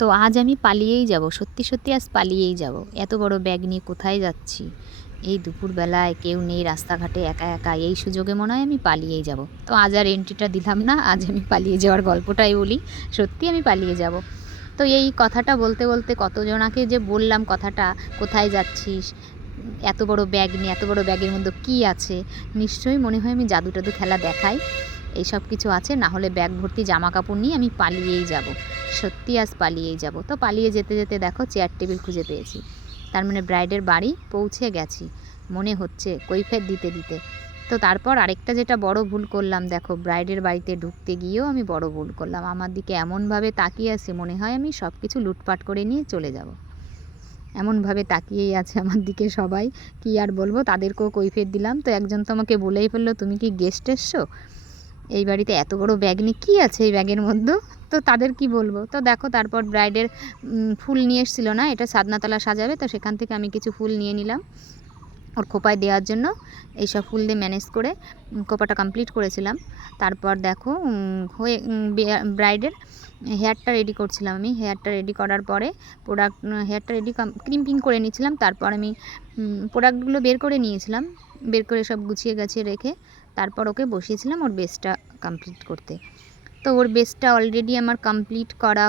তো আজ আমি পালিয়েই যাব, সত্যি সত্যি আজ পালিয়েই যাব। এত বড় ব্যাগ নিয়ে কোথায় যাচ্ছি? এই দুপুরবেলায় কেউ নেই রাস্তাঘাটে, একা একা, এই সুযোগে মনে হয় আমি পালিয়েই যাব। তো আজ আর এন্ট্রিটা দিলাম না, আজ আমি পালিয়ে যাওয়ার গল্পটাই বলি। সত্যি আমি পালিয়ে যাব। তো এই কথাটা বলতে বলতে কতজনাকে যে বললাম কথাটা, কোথায় যাচ্ছিস এত বড় ব্যাগ নিয়ে, এত বড় ব্যাগের মধ্যে কী আছে? নিশ্চয়ই মনে হয় আমি জাদু টাদু খেলা দেখাই, এইসব কিছু আছে, না হলে ব্যাগ ভর্তি জামা কাপড় নিয়ে আমি পালিয়েই যাব। সত্যি আজ পালিয়েই যাব। তো পালিয়ে যেতে যেতে দেখো চেয়ার টেবিল খুঁজে পেয়েছি। তার মানে ব্রাইডের বাড়ি পৌঁছে গেছি মনে হচ্ছে, কৈফিয়ত দিতে দিতে। তো তারপর আরেকটা যেটা বড় ভুল করলাম, দেখো ব্রাইডের বাড়িতে ঢুকতে গিয়েও আমি বড় ভুল করলাম। আমার দিকে এমনভাবে তাকিয়ে আছে, মনে হয় আমি সব কিছু লুটপাট করে নিয়ে চলে যাব। এমনভাবে তাকিয়েই আছে আমার দিকে সবাই, কি আর বলবো, তাদেরকেও কৈফিয়ত দিলাম। তো একজন তো আমাকে বলেই ফেললো, তুমি কি গেস্ট এসছো এই বাড়িতে, এত বড় ব্যাগ নিয়ে কী আছে এই ব্যাগের মধ্যে? তো তাদের কি বলবো। তো দেখো তারপর ব্রাইডের ফুল নিয়ে এসেছিলো না, এটা সাদনাতলা সাজাবে, তো সেখান থেকে আমি কিছু ফুল নিয়ে নিলাম ওর খোপায় দেওয়ার জন্য। এইসব ফুল দিয়ে ম্যানেজ করে খোপাটা কমপ্লিট করেছিলাম। তারপর দেখো হয়ে ব্রাইডের হেয়ারটা রেডি করছিলাম আমি। হেয়ারটা রেডি করার পরে হেয়ারটা রেডি ক্রিম্পিং করে নিয়েছিলাম। তারপর আমি প্রোডাক্টগুলো বের করে নিয়েছিলাম, বের করে সব গুছিয়ে গাছিয়ে রেখে তারপর ওকে বসিয়েছিলাম ওর বেসটা কমপ্লিট করতে। তো ওর বেসটা অলরেডি আমার কমপ্লিট করা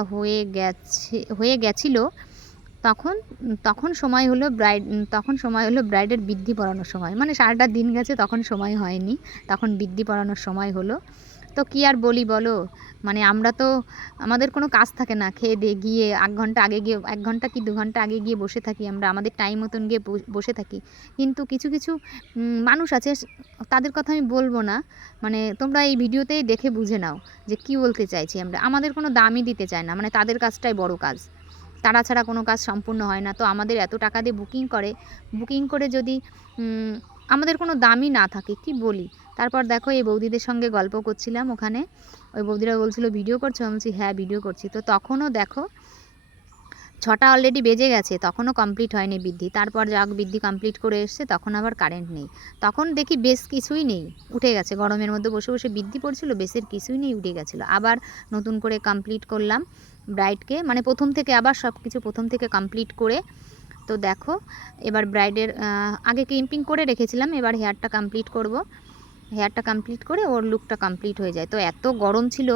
হয়ে গেছিলো। তখন তখন সময় হলো ব্রাইডের বিদ্যি পড়ানোর সময়। মানে সারাটা দিন গেছে, তখন সময় হয়নি, তখন বিদ্যি পড়ানোর সময় হলো। তো কী আর বলি বলো, মানে আমরা তো, আমাদের কোনো কাজ থাকে না, খেয়ে দিয়ে গিয়ে 1 ঘন্টা আগে গিয়ে, 1 ঘন্টা কি 2 ঘন্টা আগে গিয়ে বসে থাকি আমরা, আমাদের টাইম মতন গিয়ে বসে থাকি। কিন্তু কিছু কিছু মানুষ আছে, তাদের কথা আমি বলবো না, মানে তোমরা এই ভিডিওতেই দেখে বুঝে নাও যে কী বলতে চাইছি আমরা। আমাদের কোনো দামই দিতে চায় না, মানে তাদের কাজটাই বড় কাজ, তারা ছাড়া কোনো কাজ সম্পূর্ণ হয় না। তো আমাদের এত টাকা দিয়ে বুকিং করে যদি আমাদের কোনো দামই না থাকে, কি বলি। তারপর দেখো এই বৌদিদের সঙ্গে গল্প করছিলাম ওখানে, ওই বৌদিরা বলছিল ভিডিও করছো, আমি বলছি হ্যাঁ ভিডিও করছি। তো তখনও দেখো 6টা অলরেডি বেজে গেছে, তখনও কমপ্লিট হয়নি বিদ্যি। তারপর যাক বিদ্যি কমপ্লিট করে এসছে, তখন আবার কারেন্ট নেই। তখন দেখি বেশ কিছুই নেই, উঠে গেছে। গরমের মধ্যে বসে বসে বিদ্যি পড়ছিল, বেশের কিছুই নেই, উঠে গেছিলো। আবার নতুন করে কমপ্লিট করলাম ব্রাইডকে, মানে প্রথম থেকে আবার সব কিছু প্রথম থেকে কমপ্লিট করে। তো দেখো এবার ব্রাইডের আগে ক্রিম্পিং করে রেখেছিলাম, এবার হেয়ারটা কমপ্লিট করব। হেয়ারটা কমপ্লিট করে ওর লুকটা কমপ্লিট হয়ে যায়। তো এত গরম ছিল,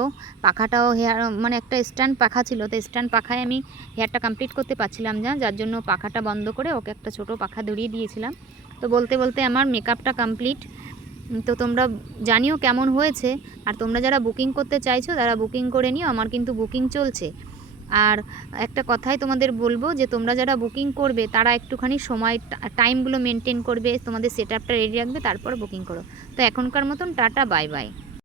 পাখাটাও মানে একটা স্ট্যান্ড পাখা ছিল, তো স্ট্যান্ড পাখায় আমি হেয়ারটা কমপ্লিট করতে পারছিলাম না, যার জন্য পাখাটা বন্ধ করে ওকে একটা ছোট পাখা ধরিয়ে দিয়েছিলাম। তো বলতে বলতে আমার মেকআপটা কমপ্লিট। তো তোমরা জানিও কেমন হয়েছে, আর তোমরা যারা বুকিং করতে চাইছো তারা বুকিং করে নিও, আমার কিন্তু বুকিং চলছে। আর একটা কথাই তোমাদের বলবো যে তোমরা যারা বুকিং করবে তারা একটুখানি সময় টাইমগুলো মেনটেন করবে, তোমাদের সেট আপটা রেডি রাখবে, তারপর বুকিং করো। তো এখনকার মতন টাটা, বাই বাই।